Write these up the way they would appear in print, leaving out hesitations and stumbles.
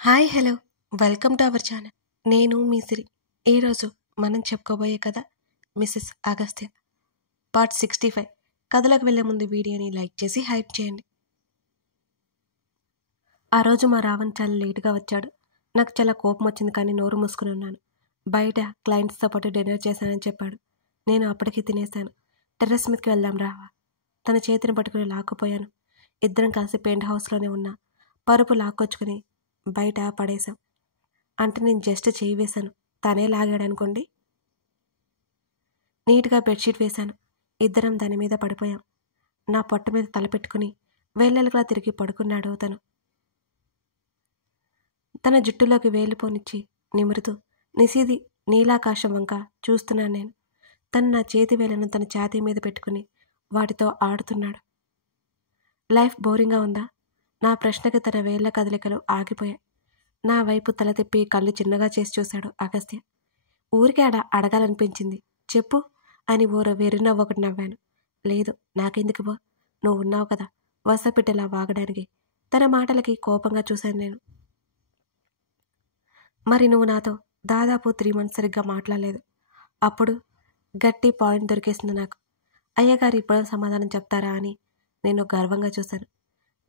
Hi hello welcome to our channel. నేను మీ సిరి. ఈరోజు మనం చెప్పుకోబోయే కథ మిసెస్ అగస్త్య పార్ట్ 65. కథలకు వెళ్లే ముందు వీడియోని లైక్ చేసి హైప్ చేయండి. ఆ రోజు మా రావణ్ చాలా లేటుగా వచ్చాడు. నాకు చాలా కోపం వచ్చింది, కానీ నోరు మూసుకుని ఉన్నాను. బయట క్లయింట్స్తో పాటు డిన్నర్ చేశానని చెప్పాడు. నేను అప్పటికే తినేశాను. టెర్రస్ మీదకి వెళ్దాం రావా. తన చేతిని పట్టుకుని లాక్కుపోయాను. ఇద్దరం కలిసి పెయింట్ హౌస్లోనే ఉన్నా. పరుపు లాక్కొచ్చుకుని బయట పడేశాం. అంటే నేను జస్ట్ చేయి వేశాను, తనే లాగాడు అనుకోండి. నీట్గా బెడ్షీట్ వేశాను. ఇద్దరం దాని మీద పడిపోయాం. నా పొట్ట మీద తలపెట్టుకుని వేళ్ళెలుగులా తిరిగి పడుకున్నాడు తను. తన జుట్టులోకి వేలు పోనిచ్చి నిమురుతూ నిశీది నీలాకాశం వంక చూస్తున్నాను నేను. తను నా చేతి వేలను తన ఛాతీ మీద పెట్టుకుని వాటితో ఆడుతున్నాడు. లైఫ్ బోరింగ్గా ఉందా? నా ప్రశ్నకి తన వేళ్ల కదలికలు ఆగిపోయాయి. నా వైపు తల తిప్పి కళ్ళు చిన్నగా చేసి చూశాడు అగస్త్య. ఊరికే అడగాలనిపించింది, చెప్పు అని వెర్రినవ్వు ఒకటి నవ్వాను. లేదు, నాకెందుకు బో, నువ్వు ఉన్నావు కదా వసపిట్టలా వాగడానికి. తన మాటలకి కోపంగా చూశాను నేను. మరి నువ్వు నాతో దాదాపు 3 months సరిగ్గా మాట్లాడలేదు. అప్పుడు గట్టి పాయింట్ దొరికేసింది నాకు. అయ్యగారు ఇప్పుడు సమాధానం చెప్తారా అని నేను గర్వంగా చూశాను.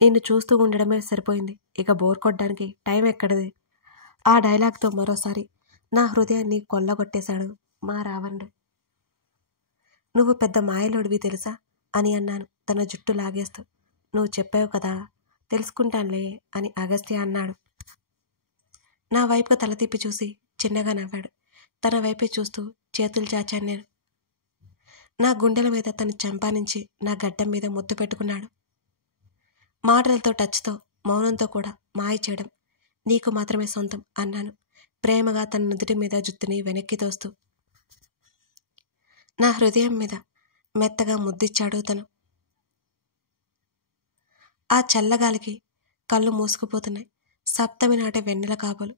నిన్ను చూస్తూ ఉండడమే సరిపోయింది, ఇక బోర్ కొట్టడానికి టైం ఎక్కడిది. ఆ డైలాగ్తో మరోసారి నా హృదయాన్ని కొల్లగొట్టేశాడు మా రావణుడు. నువ్వు పెద్ద మాయలోడివి తెలుసా అని అన్నాను తన జుట్టు లాగేస్తూ. నువ్వు చెప్పావు కదా, తెలుసుకుంటానులే అని అగస్త్య అన్నాడు. నా వైపుకు తల తిప్పి చూసి చిన్నగా నవ్వాడు. తన వైపే చూస్తూ చేతులు చాచాను నేను. నా గుండెల మీద తన చెంపా నుంచి నా గడ్డం మీద ముద్దు పెట్టుకున్నాడు. మాటలతో, టచ్తో, మౌనంతో కూడా మాయ చేయడం నీకు మాత్రమే సొంతం అన్నాను ప్రేమగా తన నుదుటి మీద జుత్తుని వెనక్కి తోస్తూ. నా హృదయం మీద మెత్తగా ముద్దిచ్చాడు తను. ఆ చల్లగాలికి కళ్ళు మూసుకుపోతున్నాయి. సప్తమి నాటి వెన్నెల కాబోలు.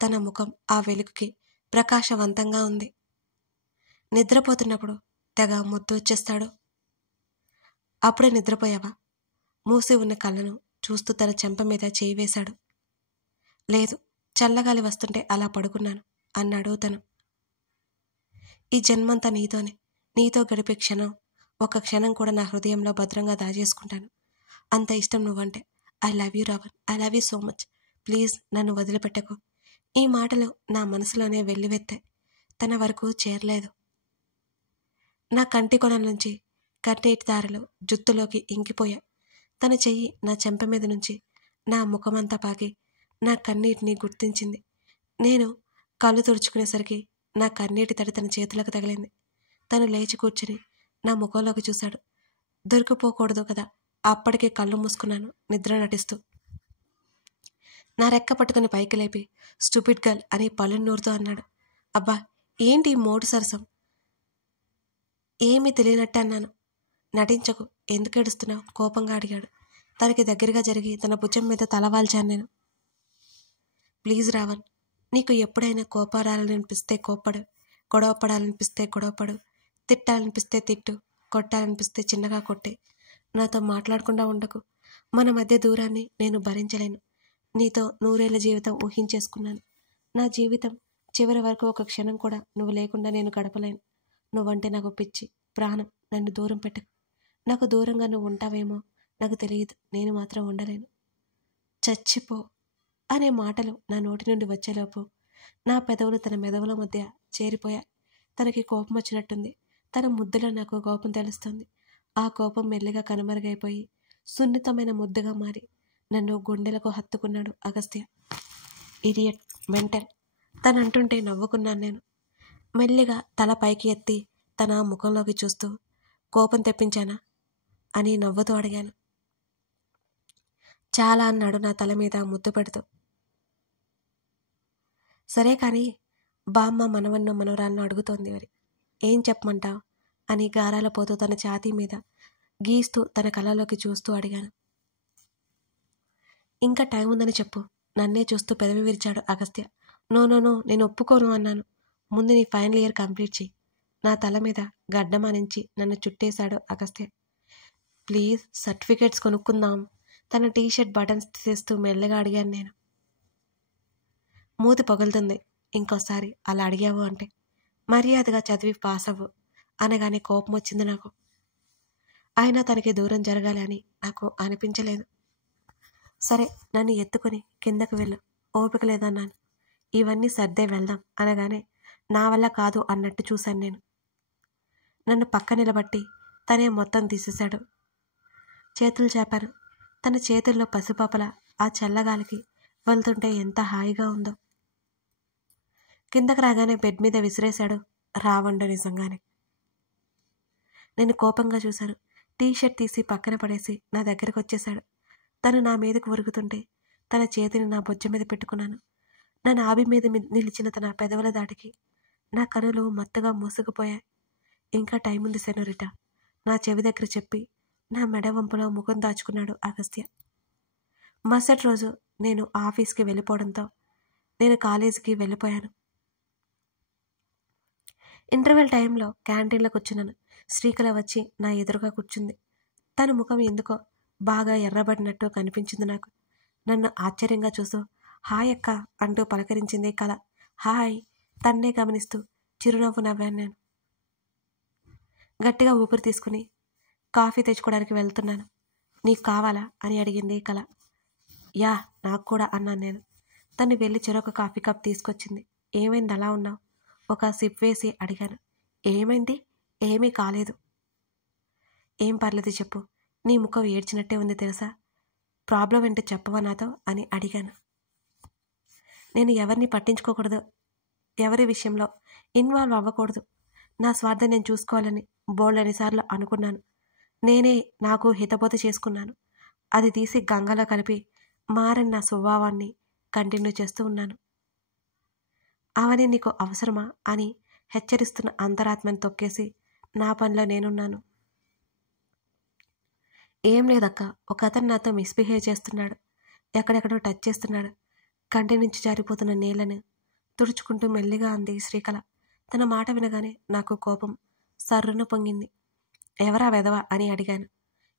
తన ముఖం ఆ వెలుగుకి ప్రకాశవంతంగా ఉంది. నిద్రపోతున్నప్పుడు తెగ ముద్దు వచ్చేస్తాడు. అప్పుడే నిద్రపోయావా? మూసి ఉన్న కళ్ళను చూస్తూ తన చెంప మీద చేయి వేశాడు. లేదు, చల్లగాలి వస్తుంటే అలా పడుకున్నాను అన్నాడు తను. ఈ జన్మంతా నీతోనే, నీతో గడిపే క్షణం ఒక క్షణం కూడా నా హృదయంలో భద్రంగా దాచేసుకుంటాను. అంత ఇష్టం నువ్వంటే. I love you Ravan, I love you so much. Please నన్ను వదిలిపెట్టకు. ఈ మాటలు నా మనసులోనే వెల్లువెత్తాయి, తన వరకు చేరలేదు. నా కంటి కొనల నుంచి కన్నీటి దారులు జుత్తులోకి ఇంకిపోయాయి. తన చెయ్యి నా చెంప మీద నుంచి నా ముఖమంతా పాకి నా కన్నీటిని గుర్తించింది. నేను కళ్ళు తుడుచుకునేసరికి నా కన్నీటి తడి తన చేతులకు తగిలింది. తను లేచి కూర్చుని నా ముఖంలోకి చూశాడు. దొరికిపోకూడదు కదా, అప్పటికే కళ్ళు మూసుకున్నాను నిద్ర నటిస్తూ. నా రెక్క పట్టుకుని పైకి లేపి స్టూపిడ్ గర్ల్ అని పళ్ళు నూరుతూ అన్నాడు. అబ్బా, ఏంటి మోటు సరసం? ఏమీ తెలియనట్టే అన్నాను. నటించకు, ఎందుకు ఏడుస్తున్నావు కోపంగా అడిగాడు. తనకి దగ్గరగా జరిగి తన భుజం మీద తలవాల్చాను నేను. ప్లీజ్ రావణ్, నీకు ఎప్పుడైనా కోపడాలనిపిస్తే కోప్పడు, గొడవపడాలనిపిస్తే గొడవపడు, తిట్టాలనిపిస్తే తిట్టు, కొట్టాలనిపిస్తే చిన్నగా కొట్టే. నాతో మాట్లాడకుండా ఉండకు. మన మధ్య దూరాన్ని నేను భరించలేను. నీతో 100 ఏళ్ల జీవితం ఊహించేసుకున్నాను. నా జీవితం చివరి వరకు ఒక క్షణం కూడా నువ్వు లేకుండా నేను గడపలేను. నువ్వంటే నాకు పిచ్చి, ప్రాణం. నన్ను దూరం పెట్టకు. నాకు దూరంగా నువ్వు ఉంటావేమో నాకు తెలియదు, నేను మాత్రం ఉండలేను. చచ్చిపో అనే మాటలు నా నోటి నుండి వచ్చేలోపు నా పెదవులు తన మెదవుల మధ్య చేరిపోయాయి. తనకి కోపం వచ్చినట్టుంది. తన ముద్దులో నాకు కోపం తెలుస్తుంది. ఆ కోపం మెల్లిగా కనుమరుగైపోయి సున్నితమైన ముద్దుగా మారి నన్ను గుండెలకు హత్తుకున్నాడు అగస్త్య. ఇడియట్, మెంటల్ తనంటుంటే నవ్వుకున్నాను నేను. మెల్లిగా తల పైకి ఎత్తి తన ముఖంలోకి చూస్తూ, కోపం తెప్పించానా అని నవ్వుతూ అడిగాను. చాలా అన్నాడు నా తల మీద ముద్దు పెడుతూ. సరే కానీ బామ్మ మనవన్నో మనవరాలను అడుగుతోంది, మరి ఏం చెప్పమంటావు అని గారాల పోతూ తన ఛాతీ మీద గీస్తూ తన కళ్ళలోకి చూస్తూ అడిగాను. ఇంకా టైం ఉందని చెప్పు. నన్నే చూస్తూ పెదవి విరిచాడు అగస్త్య. నో నో నో, నేను ఒప్పుకోను అన్నాను. ముందు నీ ఫైనల్ ఇయర్ కంప్లీట్ చెయ్యి. నా తల మీద గడ్డమానించి నన్ను చుట్టేశాడు అగస్త్య. ప్లీజ్ సర్టిఫికేట్స్ కొనుక్కుందాం. తన టీషర్ట్ బటన్స్ తీసేస్తూ మెల్లగా అడిగాను నేను. మూతి పగులుతుంది ఇంకోసారి అలా అడిగావు అంటే. మర్యాదగా చదివి పాస్ అవ్వు అనగానే కోపం వచ్చింది నాకు. అయినా తనకి దూరం జరగాలి అని నాకు అనిపించలేదు. సరే నన్ను ఎత్తుకుని కిందకు వెళ్ళు, ఓపిక లేదన్నాను. ఇవన్నీ సర్దే వెళ్దాం అనగానే నా వల్ల కాదు అన్నట్టు చూశాను నేను. నన్ను పక్క నిలబట్టి తనే మొత్తం తీసేశాడు. చేతులు చాపాను. తన చేతుల్లో పసిపాపల ఆ చల్లగాలికి వెళ్తుంటే ఎంత హాయిగా ఉందో. కిందకు రాగానే బెడ్ మీద విసిరేశాడు రావండు నిజంగానే. నేను కోపంగా చూశాను. టీషర్ట్ తీసి పక్కన పడేసి నా దగ్గరకు వచ్చేశాడు. తను నా మీదకు ఉరుగుతుంటే తన చేతిని నా బొజ్జ మీద పెట్టుకున్నాను. నా నాభి మీద నిలిచిన తన పెదవుల దాటికి నా కనులు మత్తుగా మూసుకుపోయాయి. ఇంకా టైం ఉంది సెనోరిటా, నా చెవి దగ్గర చెప్పి నా మెడ వంపులో ముఖం దాచుకున్నాడు అగస్త్య. మరుసటి రోజు నేను ఆఫీస్కి వెళ్ళిపోవడంతో నేను కాలేజీకి వెళ్ళిపోయాను. ఇంటర్వెల్ టైంలో క్యాంటీన్లో కూర్చున్నాను. శ్రీకళ వచ్చి నా ఎదురుగా కూర్చుంది. తన ముఖం ఎందుకో బాగా ఎర్రబడినట్టు కనిపించింది నాకు. నన్ను ఆశ్చర్యంగా చూస్తూ హాయ్ అక్క అంటూ పలకరించింది కళ. హాయ్ తన్నే గమనిస్తూ చిరునవ్వు నవ్వాను నేను. గట్టిగా ఊపిరి తీసుకుని కాఫీ తెచ్చుకోవడానికి వెళ్తున్నాను. నీకు కావాలా అని అడిగింది కళ. యా నాకు కూడా అన్నాను నేను. తను వెళ్ళి చెరొక కాఫీ కప్ తీసుకొచ్చింది. ఏమైంది అలా ఉన్నావు? ఒక సిప్ వేసి అడిగాను. ఏమైంది? ఏమీ కాలేదు. ఏం పర్లేదు చెప్పు. నీ ముఖం ఏడ్చినట్టే ఉంది తెలుసా. ప్రాబ్లం ఏంటో చెప్పవా నాతో అని అడిగాను. నేను ఎవరిని పట్టించుకోకూడదు, ఎవరి విషయంలో ఇన్వాల్వ్ అవ్వకూడదు. నా స్వార్థం నేను చూసుకోవాలని బోల్డన్నిసార్లు అనుకున్నాను. నేనే నాకు హితబోధ చేసుకున్నాను. అది తీసి గంగలో కలిపి మారని నా స్వభావాన్ని కంటిన్యూ చేస్తూ ఉన్నాను. అవన్నీ నీకు అవసరమా అని హెచ్చరిస్తున్న అంతరాత్మని తొక్కేసి నా పనిలో నేనున్నాను. ఏం లేదక్క, ఒక అతను నాతో మిస్బిహేవ్ చేస్తున్నాడు. ఎక్కడెక్కడో టచ్ చేస్తున్నాడు. కంటి నుంచి జారిపోతున్న నీళ్లను తుడుచుకుంటూ మెల్లిగా అంది శ్రీకళ. తన మాట వినగానే నాకు కోపం సర్రున పొంగింది. ఎవరా వెధవ అని అడిగాను.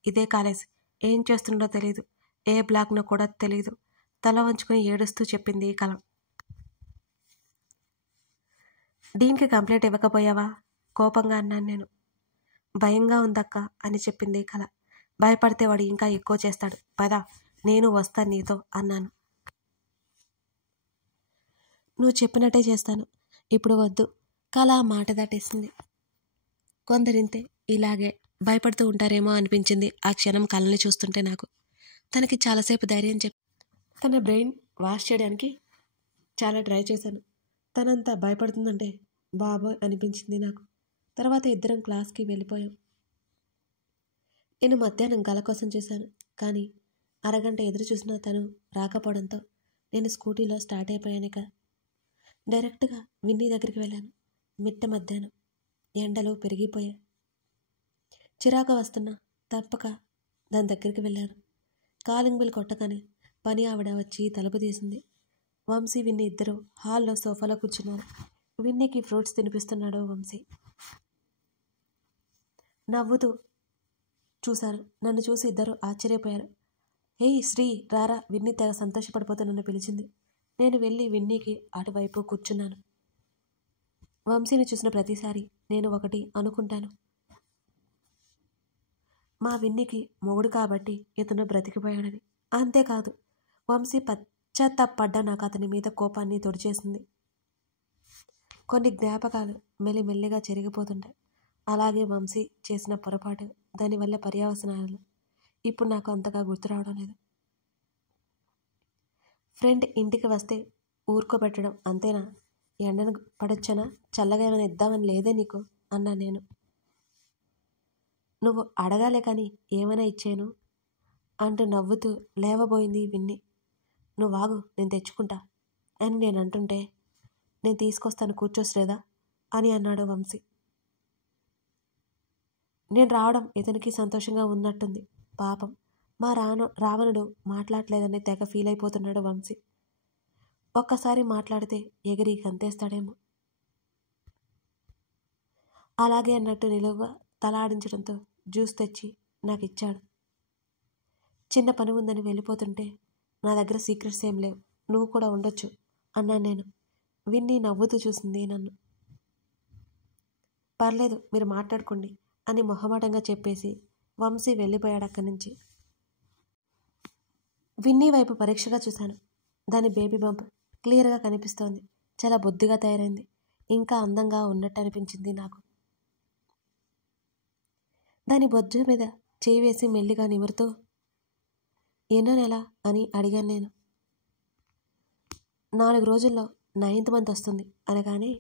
ఇదే కాలేజ్, ఏం చేస్తుండో తెలీదు, ఏ బ్లాక్నో కూడా తెలీదు. తల వంచుకొని ఏడుస్తూ చెప్పింది కళ. డీన్కి కంప్లైంట్ ఇవ్వకపోయావా కోపంగా అన్నాను నేను. భయంగా ఉందక్క అని చెప్పింది కళ. భయపడితే వాడు ఇంకా ఎక్కువ చేస్తాడు, పద నేను వస్తాను నీతో అన్నాను. నువ్వు చెప్పినట్టే చేస్తాను, ఇప్పుడు వద్దు. కళ మాట దాటేసింది. కొందరింతే ఇలాగే భయపడుతూ ఉంటారేమో అనిపించింది ఆ క్షణం కళని చూస్తుంటే నాకు. తనకి చాలాసేపు ధైర్యం చెప్పి తన బ్రెయిన్ వాష్ చేయడానికి చాలా ట్రై చేశాను. తనంతా భయపడుతుందంటే బాబోయ్ అనిపించింది నాకు. తర్వాత ఇద్దరం క్లాస్కి వెళ్ళిపోయాం. నేను మధ్యాహ్నం కళ కోసం చూశాను, కానీ అరగంట ఎదురు చూసినా తను రాకపోవడంతో నేను స్కూటీలో స్టార్ట్ అయిపోయానిక. డైరెక్ట్గా విన్నీ దగ్గరికి వెళ్ళాను. మిట్ట మధ్యాహ్నం ఎండలు పెరిగిపోయాయి. చిరాకు వస్తున్నా తప్పక దాని దగ్గరికి వెళ్ళాను. కాలింగ్ బిల్ కొట్టగానే పని ఆవిడ వచ్చి తలుపు తీసింది. వంశీ విన్నీ ఇద్దరు హాల్లో సోఫాలో కూర్చున్నారు. విన్నీకి ఫ్రూట్స్ తినిపిస్తున్నాడు వంశీ. నవ్వుతూ చూశారు. నన్ను చూసి ఇద్దరు ఆశ్చర్యపోయారు. హేయ్ శ్రీ రారా, విన్నీ తెగ సంతోషపడిపోతూ నన్ను పిలిచింది. నేను వెళ్ళి విన్నీకి అటువైపు కూర్చున్నాను. వంశీని చూసిన ప్రతిసారి నేను ఒకటి అనుకుంటాను, మా విన్నీకి మొగుడు కాబట్టి ఇతను బ్రతికిపోయాడని. అంతేకాదు, వంశీ పశ్చాత్తాపడ్డా నాకు అతని మీద కోపాన్ని తొడిచేసింది. కొన్ని జ్ఞాపకాలు మెల్లిమెల్లిగా చెరిగిపోతుంటాయి. అలాగే వంశీ చేసిన పొరపాటు, దానివల్ల పర్యవసనాలు ఇప్పుడు నాకు అంతగా గుర్తు రావడం లేదు. ఫ్రెండ్ ఇంటికి వస్తే ఊరుకోబెట్టడం అంతేనా? ఎండను పడొచ్చనా? చల్లగా ఏమైనా ఇద్దామని లేదే నీకు అన్నా నేను. నువ్వు అడగాలే కానీ ఏమైనా ఇచ్చాను అంటూ నవ్వుతూ లేవబోయింది విన్ని. నువ్వాగు, నేను తెచ్చుకుంటా అని నేను అంటుంటే, నేను తీసుకొస్తాను కూర్చోశ్రేదా అని అన్నాడు వంశీ. నేను రావడం ఇతనికి సంతోషంగా ఉన్నట్టుంది. పాపం మా రావణుడు మాట్లాడలేదని తెగ ఫీల్ అయిపోతున్నాడు వంశీ. ఒక్కసారి మాట్లాడితే ఎగిరి గంతేస్తాడేమో. అలాగే అన్నట్టు నిలువుగా తలాడించడంతో జ్యూస్ తెచ్చి నాకు ఇచ్చాడు. చిన్న పని ఉందని వెళ్ళిపోతుంటే, నా దగ్గర సీక్రెట్స్ ఏం లేవు, నువ్వు కూడా ఉండొచ్చు అన్నాను నేను. విన్నీ నవ్వుతూ చూసింది నన్ను. పర్లేదు, మీరు మాట్లాడుకోండి అని మొహమాటంగా చెప్పేసి వంశీ వెళ్ళిపోయాడు అక్కడి నుంచి. విన్నీ వైపు పరీక్షగా చూశాను. దాని బేబీ బంప్ క్లియర్గా కనిపిస్తోంది. చాలా బొద్దుగా తయారైంది. ఇంకా అందంగా ఉన్నట్టు అనిపించింది నాకు. దాని బొజ్జు మీద చేయి వేసి మెల్లిగా నిమురుతూ, ఎన్నో నెల అని అడిగాను నేను. 4 రోజుల్లో 9th month వస్తుంది అనగానే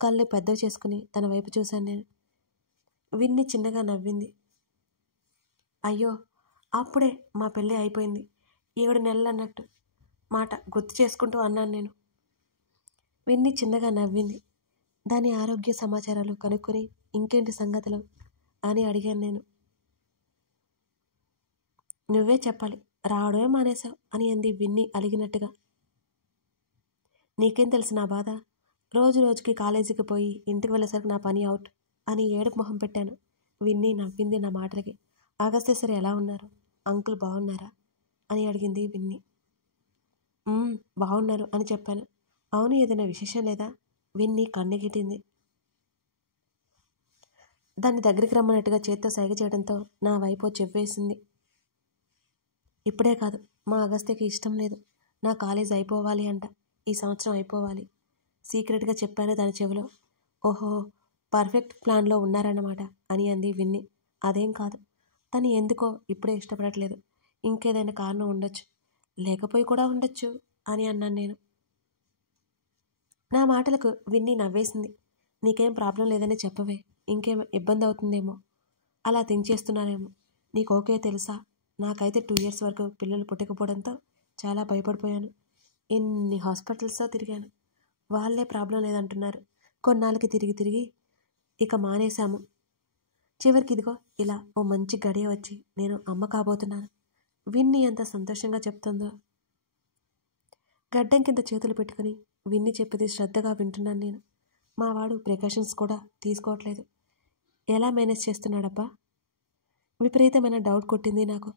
కళ్ళు పెద్దవి చేసుకుని తన వైపు చూశాను నేను. విన్ని చిన్నగా నవ్వింది. అయ్యో, అప్పుడే మా పెళ్ళి అయిపోయింది, 7 నెలలు అన్నట్టు మాట గుర్తు చేసుకుంటూ అన్నాను నేను. విన్ని చిన్నగా నవ్వింది. దాని ఆరోగ్య సమాచారాలు కనుక్కొని ఇంకేంటి సంగతులు అని అడిగాను నేను. నువ్వే చెప్పాలి, రావడమే మానేశావు అని అంది విన్ని అలిగినట్టుగా. నీకేం తెలుసు నా బాధ? రోజు రోజుకి కాలేజీకి పోయి ఇంటికి వెళ్ళేసరికి నా పని అవుట్ అని ఏడుపు మొహం పెట్టాను. విన్ని నవ్వింది నా మాటలకి. అగస్త్య సార్ ఎలా ఉన్నారు? అంకుల్ బాగున్నారా అని అడిగింది విన్ని. బాగున్నారు అని చెప్పాను. అవును, ఏదైనా విశేషం లేదా? విన్ని కన్నెగిటింది. దాన్ని దగ్గరికి రమ్మన్నట్టుగా చేత్తో సైగ చేయడంతో నా వైపు చెవ్వేసింది. ఇప్పుడే కాదు, మా అగస్త్యకి ఇష్టం లేదు. నా కాలేజ్ అయిపోవాలి అంట, ఈ సంవత్సరం అయిపోవాలి. సీక్రెట్గా చెప్పాను దాని చెవిలో. ఓహో, పర్ఫెక్ట్ ప్లాన్లో ఉన్నారన్నమాట అని అంది విన్ని. అదేం కాదు, తను ఎందుకో ఇప్పుడే ఇష్టపడట్లేదు. ఇంకేదైనా కారణం ఉండొచ్చు, లేకపోయి కూడా ఉండొచ్చు అని అన్నాను నేను. నా మాటలకు విన్ని నవ్వేసింది. నీకేం ప్రాబ్లం లేదని చెప్పవే, ఇంకేం ఇబ్బంది అవుతుందేమో, అలా థింక్ చేస్తున్నానేమో. నీకు ఓకే తెలుసా? నాకైతే 2 years వరకు పిల్లలు పుట్టకపోవడంతో చాలా భయపడిపోయాను. ఎన్ని హాస్పిటల్స్తో తిరిగాను, వాళ్ళే ప్రాబ్లం లేదంటున్నారు. కొన్నాళ్ళకి తిరిగి ఇక మానేశాము. చివరికి ఇదిగో ఇలా ఓ మంచి గడియ వచ్చి నేను అమ్మ కాబోతున్నాను. విన్ని ఎంత సంతోషంగా చెప్తుందో. గడ్డం కింద చేతులు పెట్టుకుని విన్ని చెప్పేది శ్రద్ధగా వింటున్నాను నేను. మా వాడు ప్రికాషన్స్ కూడా తీసుకోవట్లేదు. ఎలా మేనేజ్ చేస్తున్నాడబ్బా? విపరీతమైన డౌట్ కొట్టింది నాకు.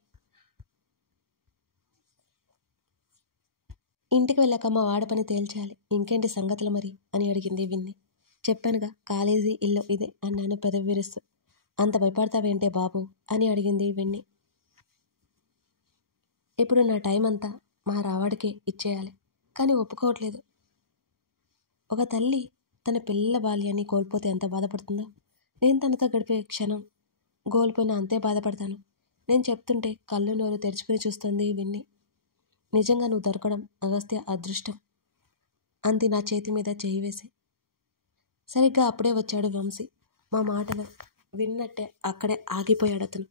ఇంటికి వెళ్ళాక మా వాడ పని తేల్చేయాలి. ఇంకేంటి సంగతులు మరి అని అడిగింది విన్ని. చెప్పానుగా, కాలేజీ ఇల్లు ఇదే అన్నాను పెదవి విరుస్తూ. అంత భయపడతావేంటే బాబు అని అడిగింది విన్ని. ఇప్పుడు నా టైం అంతా మా రావాడికే ఇచ్చేయాలి, కానీ ఒప్పుకోవట్లేదు. ఒక తల్లి తన పిల్లల బాల్యాన్ని కోల్పోతే ఎంత బాధపడుతుందో, నేను తనతో గడిపే క్షణం కోల్పోయినా అంతే బాధపడతాను. నేను చెప్తుంటే కళ్ళు నోరు తెరుచుకుని చూస్తుంది విన్ని. నిజంగా నువ్వు దొరకడం అగస్త్య అదృష్టం అంది నా చేతి మీద చేయి వేసి. సరిగ్గా అప్పుడే వచ్చాడు వంశీ. మా మాటలు విన్నట్టే అక్కడే ఆగిపోయాడు అతను.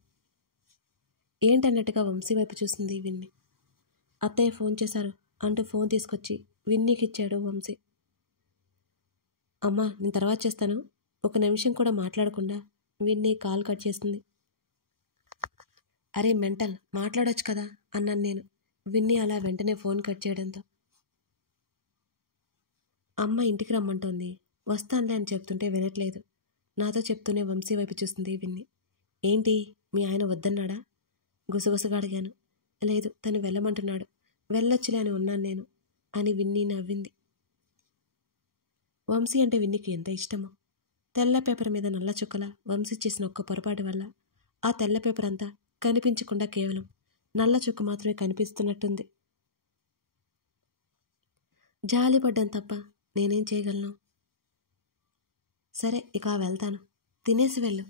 ఏంటన్నట్టుగా వంశీ వైపు చూసింది విన్ని. అత్తయ్య ఫోన్ చేశారు అంటూ ఫోన్ తీసుకొచ్చి విన్నీకి ఇచ్చాడు వంశీ. అమ్మా, నేను తర్వాత చేస్తాను. 1 నిమిషం కూడా మాట్లాడకుండా విన్నీ కాల్ కట్ చేసింది. అరే మెంటల్, మాట్లాడొచ్చు కదా అన్నాను నేను. విన్నీ అలా వెంటనే ఫోన్ కట్ చేయడంతో. అమ్మ ఇంటికి రమ్మంటోంది, వస్తానులే అని చెప్తుంటే వినట్లేదు. నాతో చెప్తూనే వంశీ వైపు చూసింది విన్ని. ఏంటి, మీ ఆయన వద్దన్నాడా? గుసగుసగా అడిగాను. లేదు, తను వెళ్ళమంటున్నాడు. వెళ్ళొచ్చులే అని ఉన్నాను నేను అని విన్నీ నవ్వింది. వంశీ అంటే విన్నీకి ఎంత ఇష్టమో. తెల్ల పేపర్ మీద నల్ల చుక్కల వంశీ చేసిన ఒక్క పొరపాటు వల్ల ఆ తెల్ల పేపర్ అంతా కనిపించకుండా కేవలం నల్ల చుక్క మాత్రమే కనిపిస్తున్నట్టుంది. జాలిపడ్డాను తప్ప నేనేం చేయగలను? సరే, ఇక వెళ్తాను, తినేసి వెళ్ళు.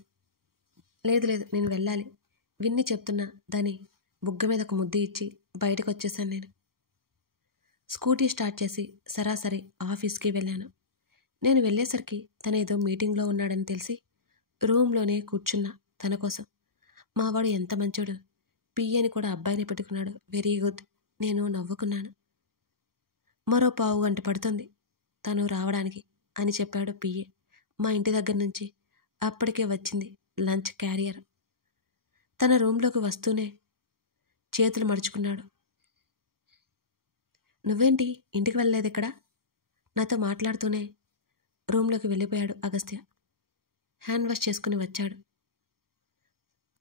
లేదు లేదు, నేను వెళ్ళాలి. విన్ని చెప్తున్నా దాని బుగ్గ మీద ఒక ముద్దు ఇచ్చి బయటకు వచ్చేసాను నేను. స్కూటీ స్టార్ట్ చేసి సరాసరి ఆఫీస్కి వెళ్ళాను. నేను వెళ్ళేసరికి తనేదో మీటింగ్లో ఉన్నాడని తెలిసి రూమ్లోనే కూర్చున్నా తన కోసం. మావాడు ఎంత మంచోడు, పియ్యని కూడా అబ్బాయిని పెట్టుకున్నాడు. Very good. నేను నవ్వుకున్నాను. మరో 1/4 గంట పడుతుంది తను రావడానికి అని చెప్పాడు పియ్యే. మా ఇంటి దగ్గర నుంచి అప్పటికే వచ్చింది లంచ్ క్యారియర్. తన రూమ్లోకి వస్తూనే చేతులు మడుచుకున్నాడు. నువ్వేంటి ఇంటికి వెళ్ళలేదు ఇక్కడ? నాతో మాట్లాడుతూనే రూమ్లోకి వెళ్ళిపోయాడు అగస్త్య. హ్యాండ్ వాష్ చేసుకుని వచ్చాడు.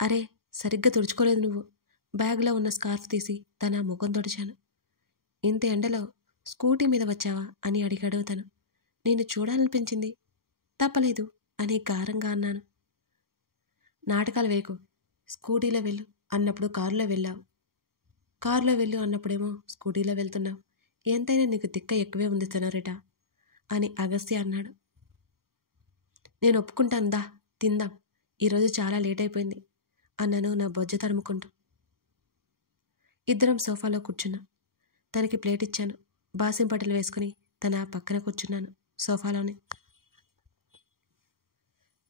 అరే, సరిగ్గా తుడుచుకోలేదు నువ్వు. బ్యాగ్లో ఉన్న స్కార్ఫ్ తీసి తన ముఖం తుడిచాను. ఇంత ఎండలో స్కూటీ మీద వచ్చావా అని అడిగాడు తను. నేను చూడాలనిపించింది, తప్పలేదు అని గారంగా అన్నాను. నాటకాలు వేయకు, స్కూటీలో వెళ్ళు అన్నప్పుడు కారులో వెళ్ళావు, కారులో వెళ్ళు అన్నప్పుడేమో స్కూటీలో వెళ్తున్నావు. ఎంతైనా నీకు తిక్క ఎక్కువే ఉంది సెనోరిట అని అగస్త్య అన్నాడు. నేను ఒప్పుకుంటాను, దా తిందాం, ఈరోజు చాలా లేట్ అయిపోయింది అన్నాను నా బొజ్జ తడుముకుంటూ. ఇద్దరం సోఫాలో కూర్చున్నాం. తనకి ప్లేట్ ఇచ్చాను. బాసింపటలు వేసుకుని తన పక్కన కూర్చున్నాను సోఫాలోనే.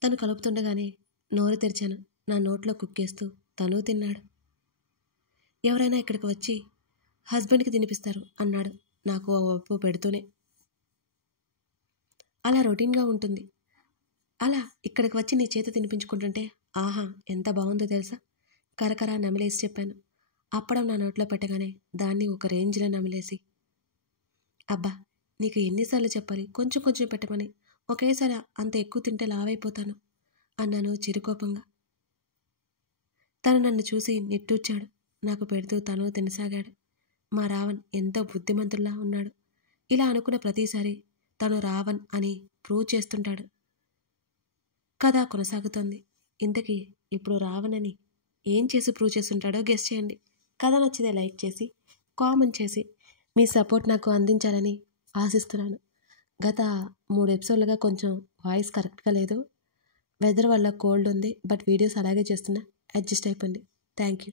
తను కలుపుతుండగానే నోరు తెరిచాను. నా నోట్లో కుక్కేస్తూ తను తిన్నాడు. ఎవరైనా ఇక్కడికి వచ్చి హస్బెండ్కి తినిపిస్తారు అన్నాడు నాకు ఓ వైపు పెడుతూనే. అలా రొటీన్గా ఉంటుంది. అలా ఇక్కడికి వచ్చి నీ చేత తినిపించుకుంటుంటే ఆహా ఎంత బాగుందో తెలుసా, కరకరా నమిలేసి చెప్పాను. అప్పడం నా నోట్లో పెట్టగానే దాన్ని ఒక రేంజ్లో నమిలేసి, అబ్బా నీకు ఎన్నిసార్లు చెప్పాలి కొంచెం కొంచెం పెట్టమని, ఒకేసారి అంత ఎక్కువ తింటే లావైపోతాను అన్నాను చిరుకోపంగా. తను నన్ను చూసి నిట్టూర్చాడు. నాకు పెడుతూ తను తినసాగాడు. మా రావణ్ ఎంతో బుద్ధిమంతుల్లా ఉన్నాడు. ఇలా అనుకున్న ప్రతిసారి తను రావణ్ అని ప్రూవ్ చేస్తుంటాడు. కథ కొనసాగుతోంది. ఇంతకీ ఇప్పుడు రావణ్ అని ఏం చేసి ప్రూవ్ చేస్తుంటాడో గెస్ చేయండి. కథ నచ్చితే లైక్ చేసి కామెంట్ చేసి మీ సపోర్ట్ నాకు అందించాలని ఆశిస్తున్నాను. గత 3 ఎపిసోడ్లుగా కొంచెం వాయిస్ కరెక్ట్గా లేదు. వెదర్ వల్ల కోల్డ్ ఉంది, బట్ వీడియోస్ అలాగే చేస్తున్నా, అడ్జస్ట్ అయిపోండి. Thank you.